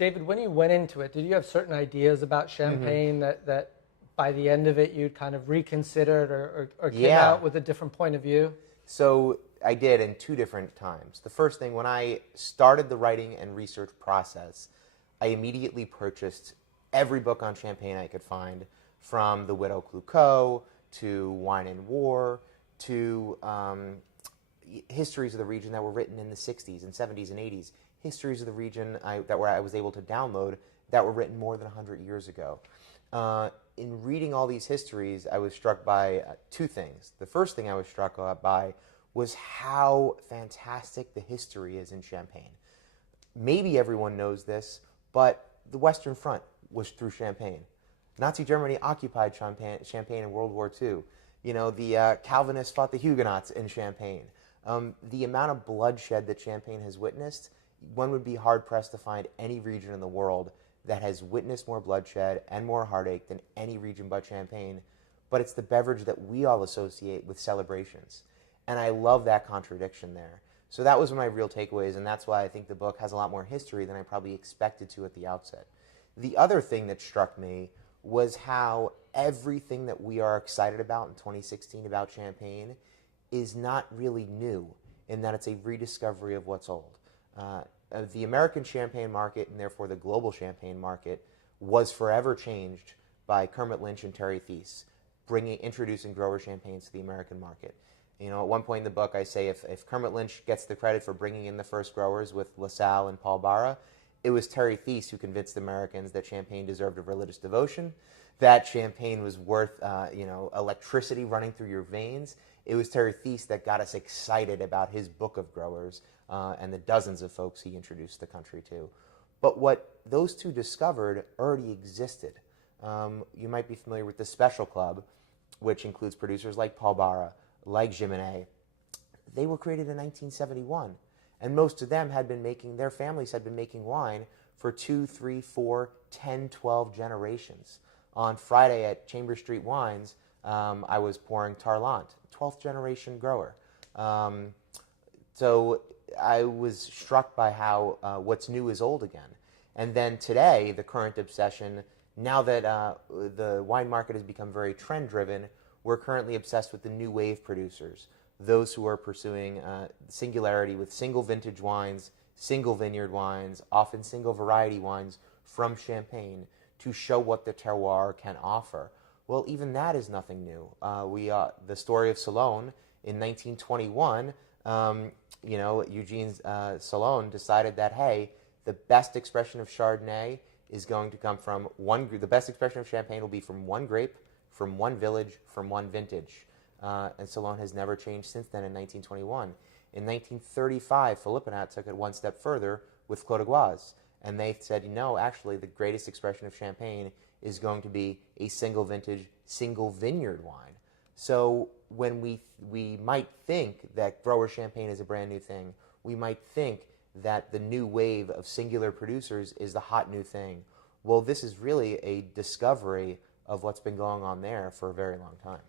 David, when you went into it, did you have certain ideas about Champagne that by the end of it you'd kind of reconsidered or came out with a different point of view? So I did in two different times. The first thing, when I started the writing and research process, I immediately purchased every book on Champagne I could find, from The Widow Clicquot to Wine and War to histories of the region that were written in the 60s and 70s and 80s, histories of the region that I was able to download that were written more than 100 years ago. In reading all these histories, I was struck by two things. The first thing I was struck by was how fantastic the history is in Champagne. Maybe everyone knows this, but the Western Front was through Champagne. Nazi Germany occupied Champagne in World War II. You know, the Calvinists fought the Huguenots in Champagne. The amount of bloodshed that Champagne has witnessed, one would be hard-pressed to find any region in the world that has witnessed more bloodshed and more heartache than any region but Champagne. But it's the beverage that we all associate with celebrations. And I love that contradiction there. So that was one of my real takeaways, and that's why I think the book has a lot more history than I probably expected to at the outset. The other thing that struck me was how everything that we are excited about in 2016 about Champagne is not really new, in that it's a rediscovery of what's old. The American champagne market, and therefore the global champagne market, was forever changed by Kermit Lynch and Terry Thies, introducing grower champagnes to the American market. You know, at one point in the book, I say if Kermit Lynch gets the credit for bringing in the first growers with LaSalle and Paul Barra, it was Terry Thies who convinced Americans that champagne deserved a religious devotion, that champagne was worth, electricity running through your veins. It was Terry Thies that got us excited about his book of growers and the dozens of folks he introduced the country to. But what those two discovered already existed. You might be familiar with the Special Club, which includes producers like Paul Barra, like Giminet. They were created in 1971. And most of them their families had been making wine for 2, 3, 4, 10, 12 generations. On Friday at Chambers Street Wines, I was pouring Tarlant, 12th generation grower. So I was struck by how what's new is old again. And then today, the current obsession, now that the wine market has become very trend-driven, we're currently obsessed with the new wave producers, those who are pursuing singularity with single vintage wines, single vineyard wines, often single variety wines from Champagne to show what the terroir can offer. Well, even that is nothing new. The story of Salone in 1921, Eugene Salone decided that, hey, the best expression of Chardonnay is going to come from the best expression of Champagne will be from one grape, from one village, from one vintage. And Salone has never changed since then in 1921. In 1935, Philippinat took it one step further with Clos d'Aiguaz. And they said, no, actually, the greatest expression of Champagne is going to be a single vintage, single vineyard wine. So when we might think that grower Champagne is a brand new thing, we might think that the new wave of singular producers is the hot new thing. Well, this is really a discovery of what's been going on there for a very long time.